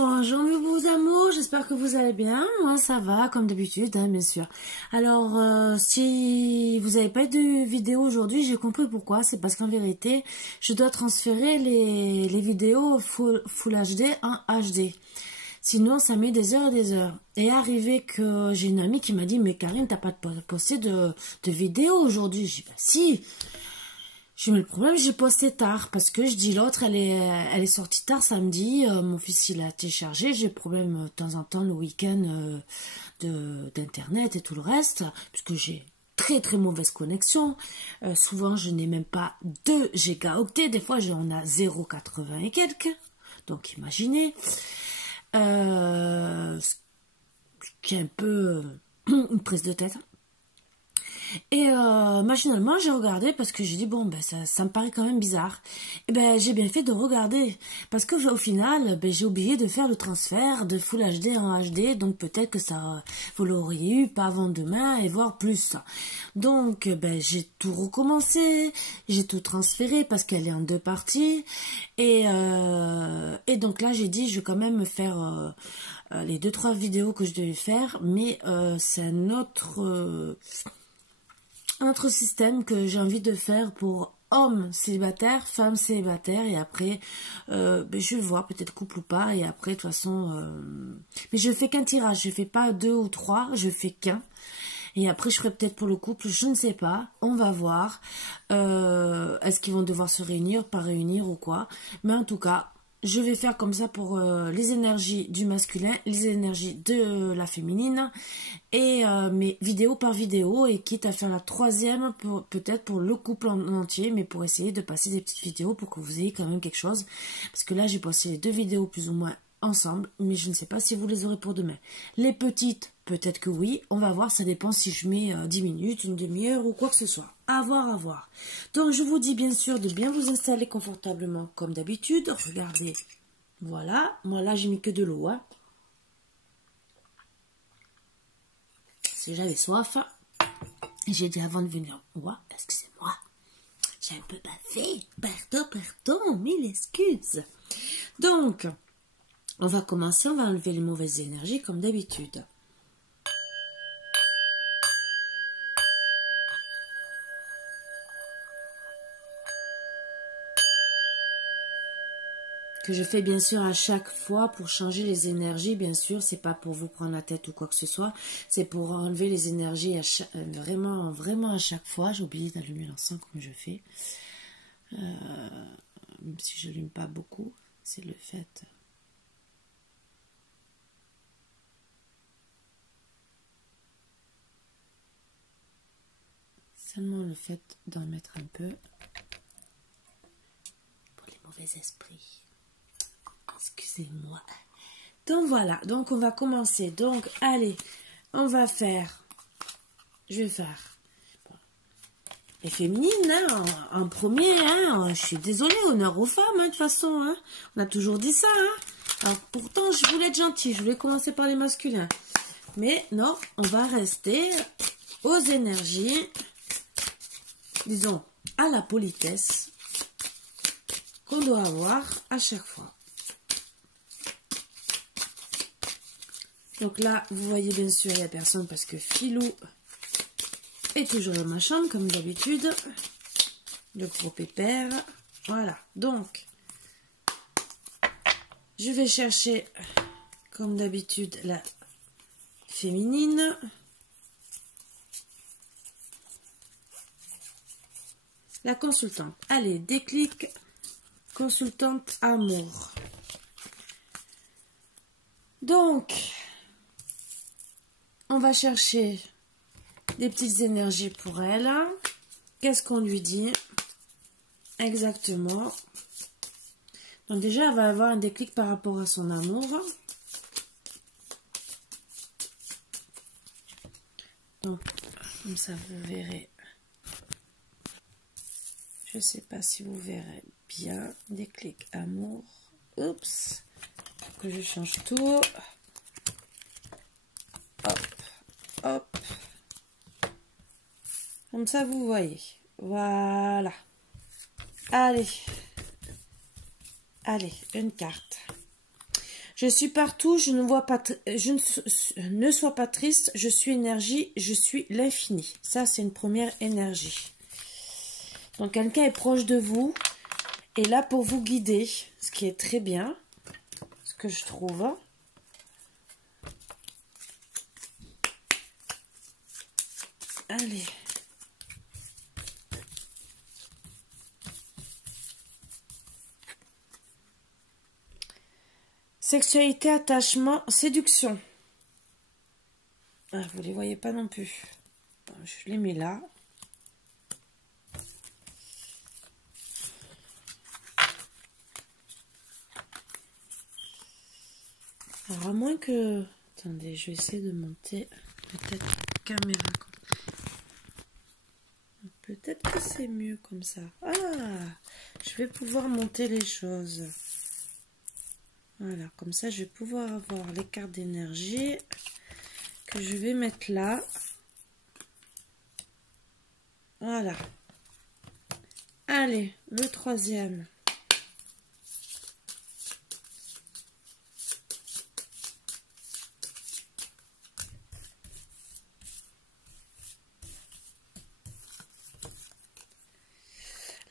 Bonjour mes beaux amours, j'espère que vous allez bien. Moi ça va comme d'habitude, hein, bien sûr. Alors si vous n'avez pas eu de vidéo aujourd'hui, j'ai compris pourquoi. C'est parce qu'en vérité, je dois transférer les vidéos full HD en HD. Sinon ça met des heures et des heures. Et arrivé que j'ai une amie qui m'a dit, mais Karine, t'as pas posté de vidéo aujourd'hui? J'ai dit, bah si. J'ai mis le problème, j'ai posté tard parce que je dis l'autre, elle est sortie tard samedi. Mon fils il a téléchargé. J'ai problème de temps en temps le week-end d'internet et tout le reste puisque j'ai très mauvaise connexion. Souvent je n'ai même pas 2 gigaoctets. Des fois on a 0,80 et quelques. Donc imaginez. Ce qui est un peu une prise de tête. Et machinalement j'ai regardé parce que j'ai dit bon ben ça me paraît quand même bizarre. Et ben j'ai bien fait de regarder parce que au final ben j'ai oublié de faire le transfert de Full HD en HD, donc peut-être que ça vous l'auriez eu pas avant demain et voire plus. Donc ben j'ai tout recommencé, j'ai tout transféré parce qu'elle est en 2 parties et donc là j'ai dit je vais quand même faire les 2-3 vidéos que je devais faire, mais c'est un autre système que j'ai envie de faire pour hommes célibataires, femmes célibataires, et après je vais voir, peut-être couple ou pas, et après de toute façon mais je fais qu'un tirage, je fais pas 2 ou 3, je fais qu'un, et après je ferai peut-être pour le couple, je ne sais pas, on va voir. Est-ce qu'ils vont devoir se réunir, pas réunir ou quoi, mais en tout cas je vais faire comme ça pour les énergies du masculin, les énergies de la féminine, et mais vidéo par vidéo, et quitte à faire la 3e peut-être pour le couple en entier, mais pour essayer de passer des petites vidéos pour que vous ayez quand même quelque chose, parce que là j'ai passé les 2 vidéos plus ou moins ensemble, mais je ne sais pas si vous les aurez pour demain. Les petites, peut-être que oui, on va voir, ça dépend si je mets 10 minutes, une demi-heure ou quoi que ce soit. À voir. Donc je vous dis bien sûr de bien vous installer confortablement comme d'habitude. Regardez, voilà, moi là j'ai mis que de l'eau, hein. Si j'avais soif, j'ai dit avant de venir, excusez-moi, j'ai un peu bavé, pardon, mille excuses. Donc, on va commencer, on va enlever les mauvaises énergies comme d'habitude. Que je fais bien sûr à chaque fois pour changer les énergies, bien sûr, c'est pas pour vous prendre la tête ou quoi que ce soit, c'est pour enlever les énergies vraiment à chaque fois. J'ai oublié d'allumer l'encens comme je fais, même si je n'allume pas beaucoup, c'est le fait. Seulement le fait d'en mettre un peu pour les mauvais esprits. Excusez-moi. Donc voilà, donc on va commencer. Donc allez, on va faire, je vais faire les féminines, hein, en premier, hein. Je suis désolée, honneur aux femmes, hein, de toute façon, hein. On a toujours dit ça, hein. Alors pourtant, je voulais être gentille, je voulais commencer par les masculins. Mais non, on va rester aux énergies, disons, à la politesse qu'on doit avoir à chaque fois. Donc là, vous voyez bien sûr, il n'y a personne parce que Philou est toujours dans ma chambre, comme d'habitude. Le gros pépère. Voilà. Donc, je vais chercher, comme d'habitude, la féminine. La consultante. Allez, déclic. Consultante amour. Donc, on va chercher des petites énergies pour elle. Qu'est-ce qu'on lui dit exactement? Donc déjà, elle va avoir un déclic par rapport à son amour. Donc, comme ça, vous verrez. Je ne sais pas si vous verrez bien. Déclic amour. Oups. Que je change tout. Hop. Comme ça, vous voyez. Voilà. Allez, une carte. Je suis partout, je ne vois pas, ne sois pas triste, je suis énergie, je suis l'infini. Ça, c'est une première énergie. Donc, quelqu'un est proche de vous, est là pour vous guider, ce qui est très bien, ce que je trouve. Allez. Sexualité, attachement, séduction. Ah, vous les voyez pas non plus. Je les mets là. Alors, à moins que... Attendez, je vais essayer de monter peut-être caméra. Peut-être que c'est mieux comme ça. Ah, je vais pouvoir monter les choses. Voilà, comme ça, je vais pouvoir avoir les cartes d'énergie que je vais mettre là. Voilà. Allez, le troisième.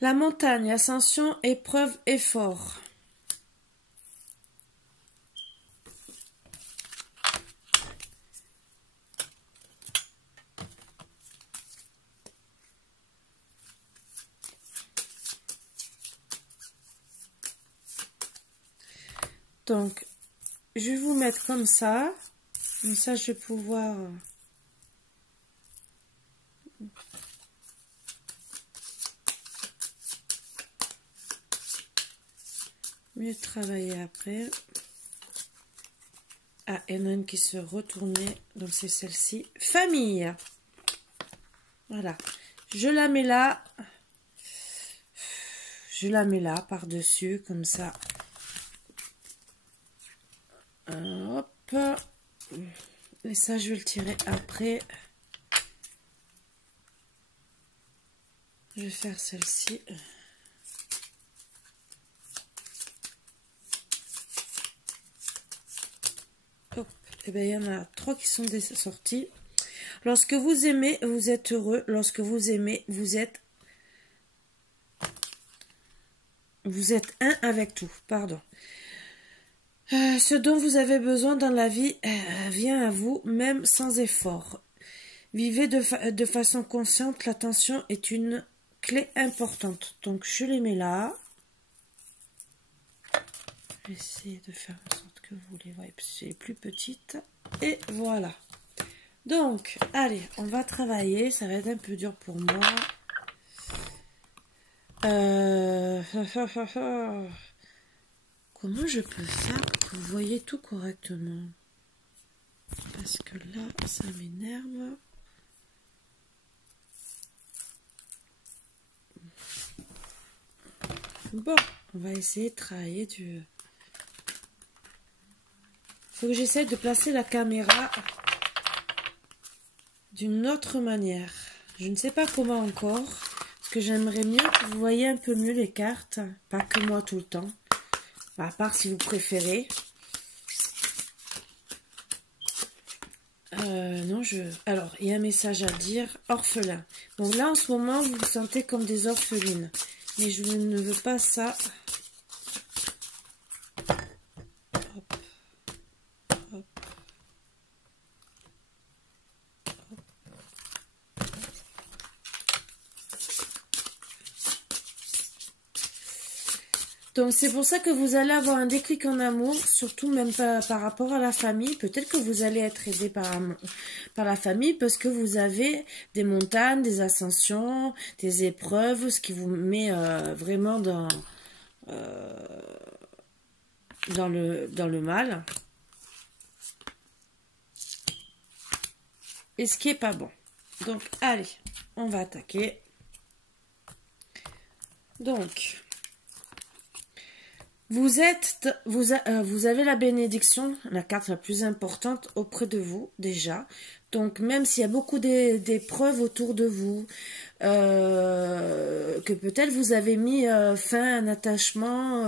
La montagne, ascension, épreuve, effort. Donc, je vais vous mettre comme ça. Comme ça, je vais pouvoir... mieux travailler après. Ah, il y en a une qui se retournait, donc c'est celle-ci. Famille. Voilà. Je la mets là. Je la mets là, par-dessus, comme ça. Hop. Et ça, je vais le tirer après. Je vais faire celle-ci. Hop. Et bien, il y en a 3 qui sont sortis. Lorsque vous aimez, vous êtes heureux. Lorsque vous aimez, vous êtes un avec tout. Pardon. Ce dont vous avez besoin dans la vie vient à vous, même sans effort. Vivez de façon consciente. L'attention est une clé importante. Donc, je les mets là. Je vais essayer de faire en sorte que vous les voyez. C'est plus petite. Et voilà. Donc, allez, on va travailler. Ça va être un peu dur pour moi. Comment je peux faire pour que vous voyez tout correctement? Parce que là, ça m'énerve. Bon, on va essayer de travailler du... Faut que j'essaye de placer la caméra d'une autre manière. Je ne sais pas comment encore. Parce que j'aimerais mieux que vous voyez un peu mieux les cartes. Pas que moi tout le temps. À part si vous préférez. Non, alors, il y a un message à dire. Orphelin. Donc là, en ce moment, vous vous sentez comme des orphelines. Mais je ne veux pas ça. Hop. Hop. Donc c'est pour ça que vous allez avoir un déclic en amour, surtout même par rapport à la famille. Peut-être que vous allez être aidé par la famille parce que vous avez des montagnes, des ascensions, des épreuves, ce qui vous met vraiment dans le mal. Et ce qui est pas bon. Donc allez, on va attaquer. Donc... Vous avez la bénédiction, la carte la plus importante auprès de vous, déjà. Donc, même s'il y a beaucoup d'épreuves autour de vous, que peut-être vous avez mis fin à un attachement,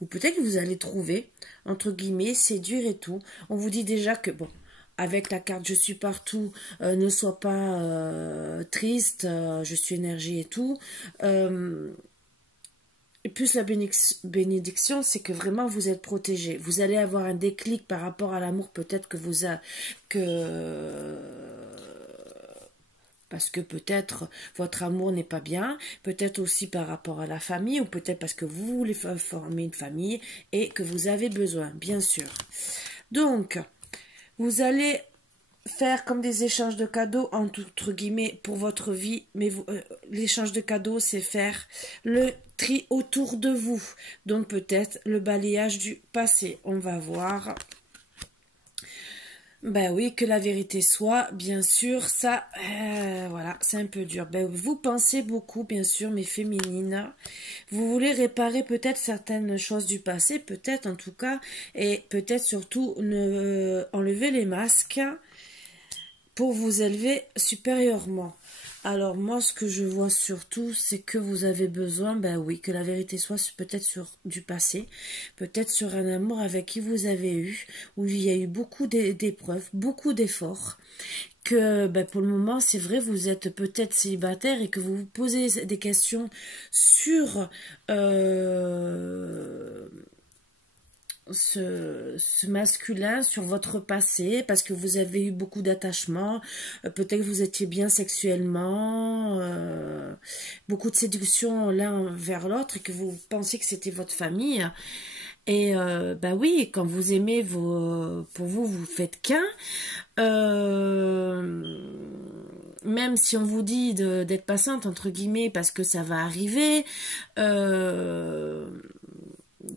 ou peut-être que vous allez trouver, entre guillemets, séduire et tout. On vous dit déjà que, bon, avec la carte je suis partout, ne sois pas triste, je suis énergie et tout. Et plus la bénédiction, c'est que vraiment vous êtes protégé. Vous allez avoir un déclic par rapport à l'amour, peut-être que parce que peut-être votre amour n'est pas bien, peut-être aussi par rapport à la famille, ou peut-être parce que vous voulez former une famille et que vous avez besoin, bien sûr. Donc, vous allez faire comme des échanges de cadeaux, entre guillemets, pour votre vie, mais l'échange de cadeaux, c'est faire le tri autour de vous. Donc peut-être le balayage du passé. On va voir. Ben oui, que la vérité soit, bien sûr, ça, voilà, c'est un peu dur. Ben, vous pensez beaucoup, bien sûr, mais féminines. Vous voulez réparer peut-être certaines choses du passé, peut-être en tout cas, et peut-être surtout enlever les masques pour vous élever supérieurement. Alors moi, ce que je vois surtout, c'est que vous avez besoin, ben oui, que la vérité soit peut-être sur du passé, peut-être sur un amour avec qui vous avez eu, où il y a eu beaucoup d'épreuves, beaucoup d'efforts, que ben, pour le moment, c'est vrai, vous êtes peut-être célibataire et que vous vous posez des questions sur ce masculin, sur votre passé, parce que vous avez eu beaucoup d'attachements, peut-être que vous étiez bien sexuellement, beaucoup de séduction l'un vers l'autre, et que vous pensiez que c'était votre famille. Et bah oui, quand vous aimez, pour vous, vous faites qu'un. Même si on vous dit d'être patiente, entre guillemets, parce que ça va arriver,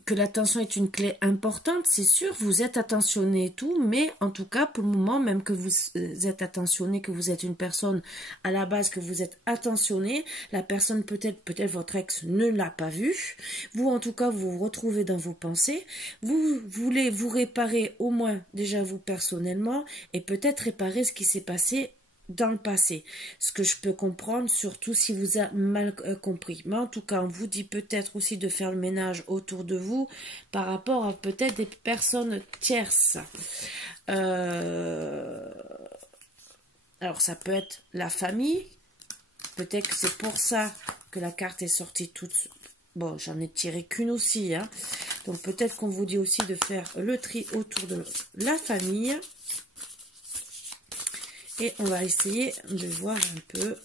que l'attention est une clé importante, c'est sûr, vous êtes attentionné et tout, mais en tout cas, pour le moment, même que vous êtes attentionné, que vous êtes une personne à la base, que vous êtes attentionné, la personne peut-être votre ex ne l'a pas vu, vous en tout cas, vous vous retrouvez dans vos pensées, vous voulez vous réparer au moins déjà vous personnellement, et peut-être réparer ce qui s'est passé dans le passé, ce que je peux comprendre, surtout si vous avez mal compris. Mais en tout cas, on vous dit peut-être aussi de faire le ménage autour de vous par rapport à peut-être des personnes tierces. Alors, ça peut être la famille. Peut-être que c'est pour ça que la carte est sortie toute... Bon, j'en ai tiré qu'une aussi. Hein. Donc, peut-être qu'on vous dit aussi de faire le tri autour de la famille. Et on va essayer de voir un peu.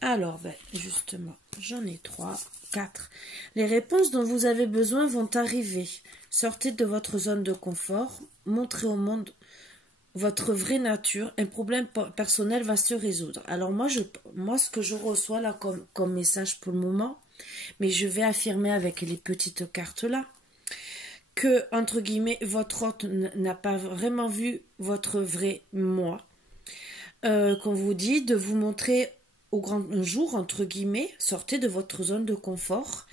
Alors, ben, justement, j'en ai 3, 4. Les réponses dont vous avez besoin vont arriver. Sortez de votre zone de confort. Montrez au monde votre vraie nature. Un problème personnel va se résoudre. Alors, moi ce que je reçois là comme message pour le moment, mais je vais affirmer avec les petites cartes là, que, entre guillemets, votre hôte n'a pas vraiment vu votre vrai moi. Qu'on vous dit de vous montrer au grand jour, entre guillemets, sortez de votre zone de confort.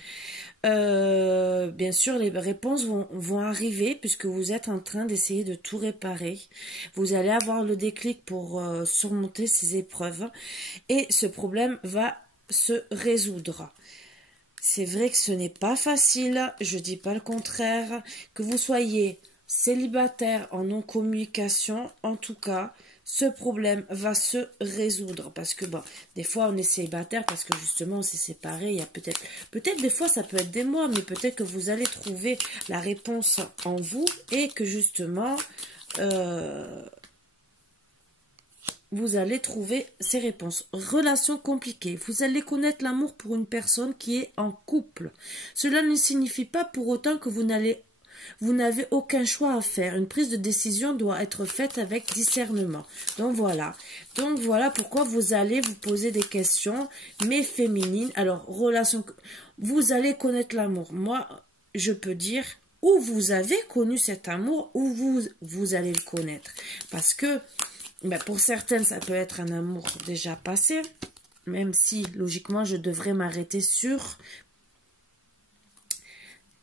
Bien sûr, les réponses vont arriver puisque vous êtes en train d'essayer de tout réparer. Vous allez avoir le déclic pour surmonter ces épreuves et ce problème va se résoudre. C'est vrai que ce n'est pas facile, je dis pas le contraire, que vous soyez célibataire en non-communication, en tout cas, ce problème va se résoudre. Parce que, bon, des fois on est célibataire parce que justement on s'est séparés, il y a peut-être des fois ça peut être des mois, mais peut-être que vous allez trouver la réponse en vous et que justement... vous allez trouver ces réponses. Relation compliquée. Vous allez connaître l'amour pour une personne qui est en couple. Cela ne signifie pas pour autant que vous n'avez aucun choix à faire. Une prise de décision doit être faite avec discernement. Donc voilà pourquoi vous allez vous poser des questions, mais féminines. Alors, relation, vous allez connaître l'amour. Moi, je peux dire où vous avez connu cet amour, où vous allez le connaître. Parce que ben pour certaines, ça peut être un amour déjà passé, même si, logiquement, je devrais m'arrêter sur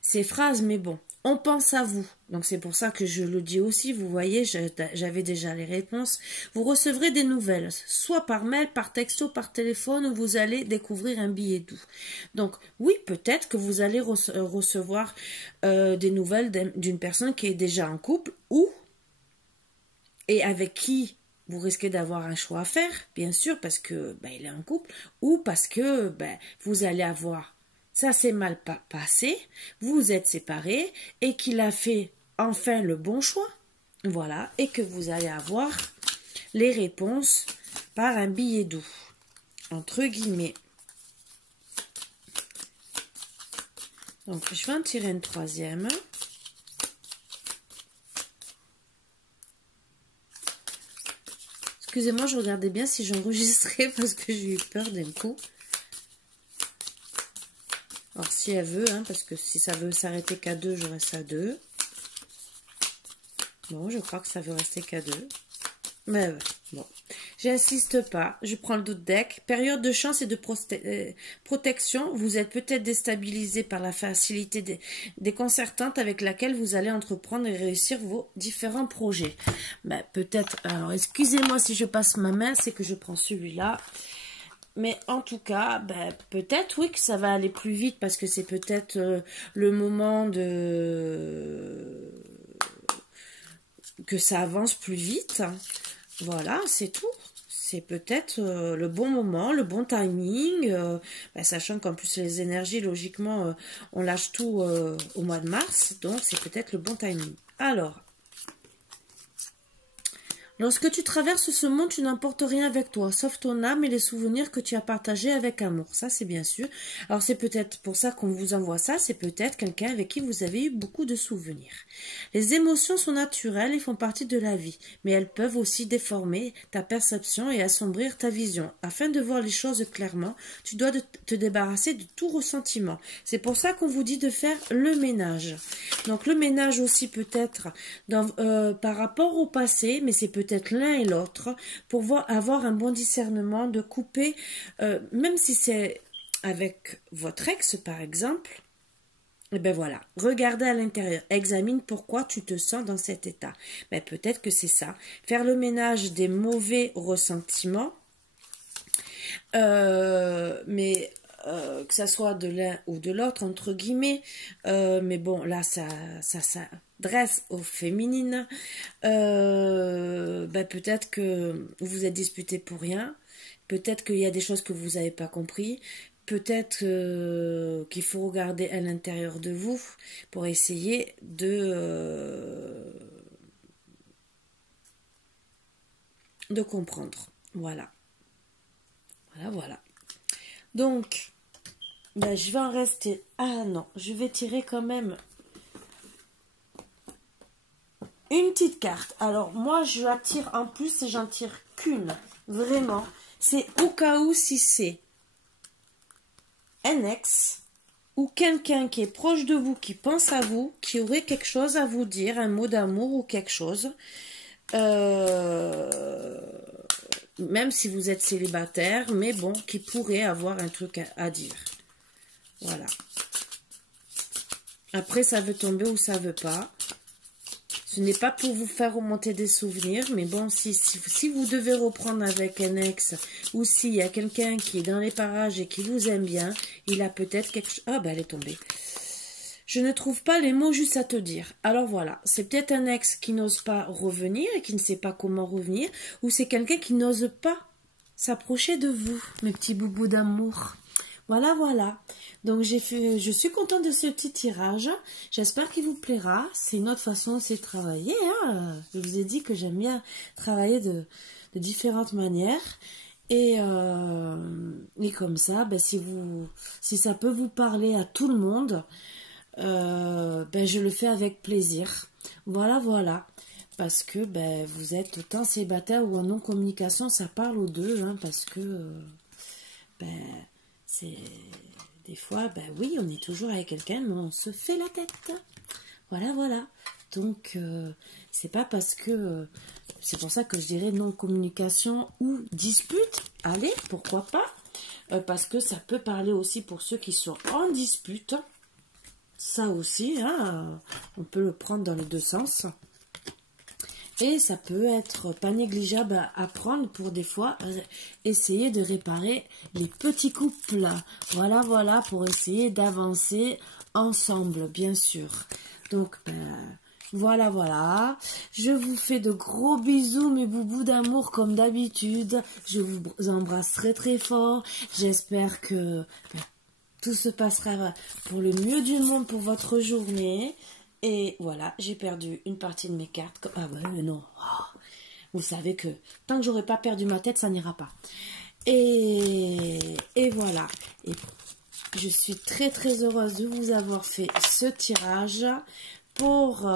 ces phrases. Mais bon, On pense à vous. Donc c'est pour ça que je le dis aussi, vous voyez, j'avais déjà les réponses. Vous recevrez des nouvelles, soit par mail, par texto, par téléphone, où vous allez découvrir un billet doux. Donc oui, peut-être que vous allez recevoir des nouvelles d'une personne qui est déjà en couple, ou et avec qui vous risquez d'avoir un choix à faire, bien sûr, parce que il est en couple, ou parce que vous allez avoir ça s'est mal passé, vous vous êtes séparés et qu'il a fait enfin le bon choix, voilà, et que vous allez avoir les réponses par un billet doux, entre guillemets. Donc, je vais en tirer une troisième. Excusez-moi, je regardais bien si j'enregistrais parce que j'ai eu peur d'un coup. Alors, si elle veut, hein, parce que si ça veut s'arrêter qu'à 2, je reste à 2. Bon, je crois que ça veut rester qu'à 2. Mais ouais, bon. J'insiste pas, je prends le doute deck. Période de chance et de protection. Vous êtes peut-être déstabilisé par la facilité déconcertante avec laquelle vous allez entreprendre et réussir vos différents projets. Peut-être, alors excusez-moi si je passe ma main, c'est que je prends celui-là. Mais en tout cas, peut-être oui que ça va aller plus vite parce que c'est peut-être le moment que ça avance plus vite. Voilà, c'est tout. C'est peut-être le bon moment, le bon timing, sachant qu'en plus les énergies, logiquement, on lâche tout au mois de mars, donc c'est peut-être le bon timing. Alors, lorsque tu traverses ce monde, tu n'emportes rien avec toi, sauf ton âme et les souvenirs que tu as partagés avec amour. Ça, c'est bien sûr. Alors, c'est peut-être pour ça qu'on vous envoie ça. C'est peut-être quelqu'un avec qui vous avez eu beaucoup de souvenirs. Les émotions sont naturelles et font partie de la vie, mais elles peuvent aussi déformer ta perception et assombrir ta vision. Afin de voir les choses clairement, tu dois te débarrasser de tout ressentiment. C'est pour ça qu'on vous dit de faire le ménage. Donc, le ménage aussi peut-être par rapport au passé, mais c'est peut-être l'un et l'autre, pour avoir un bon discernement, de couper, même si c'est avec votre ex par exemple, et voilà, regardez à l'intérieur, examine pourquoi tu te sens dans cet état. Peut-être que c'est ça, faire le ménage des mauvais ressentiments, mais que ça soit de l'un ou de l'autre, entre guillemets, mais bon, là, ça dresse au féminin, peut-être que vous êtes disputé pour rien, peut-être qu'il y a des choses que vous n'avez pas compris, peut-être qu'il faut regarder à l'intérieur de vous pour essayer de comprendre. Voilà. Voilà. Donc, je vais en rester... Ah non, je vais tirer quand même une petite carte. Alors, moi, je la tire en plus et j'en tire qu'une. Vraiment. C'est au cas où si c'est un ex ou quelqu'un qui est proche de vous, qui pense à vous, qui aurait quelque chose à vous dire, un mot d'amour ou quelque chose. Même si vous êtes célibataire, mais bon, qui pourrait avoir un truc à dire. Voilà. Après, ça veut tomber ou ça veut pas. Ce n'est pas pour vous faire remonter des souvenirs, mais bon, si vous devez reprendre avec un ex, ou s'il y a quelqu'un qui est dans les parages et qui vous aime bien, il a peut-être quelque chose... Ah, elle est tombée. Je ne trouve pas les mots juste à te dire. Alors voilà, c'est peut-être un ex qui n'ose pas revenir et qui ne sait pas comment revenir, ou c'est quelqu'un qui n'ose pas s'approcher de vous, mes petits boubous d'amour. Voilà. Donc je suis contente de ce petit tirage. J'espère qu'il vous plaira. C'est une autre façon aussi de travailler. Hein. Je vous ai dit que j'aime bien travailler de différentes manières. Et comme ça, si ça peut vous parler à tout le monde, je le fais avec plaisir. Voilà. Parce que vous êtes autant célibataire ou en non-communication, ça parle aux deux. Hein, parce que c'est des fois, oui, on est toujours avec quelqu'un, mais on se fait la tête. Voilà. Donc, c'est pas parce que... c'est pour ça que je dirais non-communication ou dispute. Allez, pourquoi pas, parce que ça peut parler aussi pour ceux qui sont en dispute. ça aussi, hein, on peut le prendre dans les deux sens. Et ça peut être pas négligeable à prendre pour des fois essayer de réparer les petits couples. Voilà, voilà, pour essayer d'avancer ensemble, bien sûr. Donc, voilà, voilà. Je vous fais de gros bisous, mes boubous d'amour, comme d'habitude. Je vous embrasse très, très fort. J'espère que tout se passera pour le mieux du monde pour votre journée. Et voilà, j'ai perdu une partie de mes cartes. Ah ouais, mais non. Oh, vous savez que tant que j'aurai pas perdu ma tête, ça n'ira pas. Et voilà. Et je suis très très heureuse de vous avoir fait ce tirage. Pour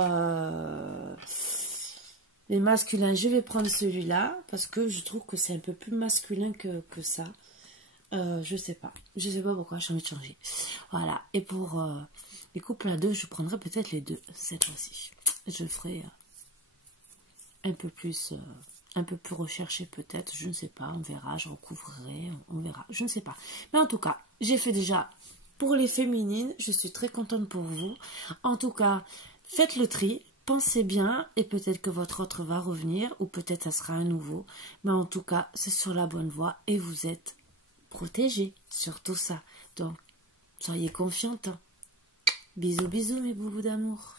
les masculins, je vais prendre celui-là. Parce que je trouve que c'est un peu plus masculin que ça. Je sais pas. Je sais pas pourquoi j'ai envie de changer. Voilà. Et pour les couples à deux, je prendrai peut-être les deux cette fois-ci. Je ferai un peu plus recherché peut-être. Je ne sais pas. On verra. Je recouvrerai. On verra. Je ne sais pas. Mais en tout cas, j'ai fait déjà pour les féminines. Je suis très contente pour vous. En tout cas, faites le tri. Pensez bien et peut-être que votre autre va revenir ou peut-être ça sera un nouveau. Mais en tout cas, c'est sur la bonne voie et vous êtes protégés sur tout ça. Donc, soyez confiantes. Bisous, bisous mes boubous d'amour.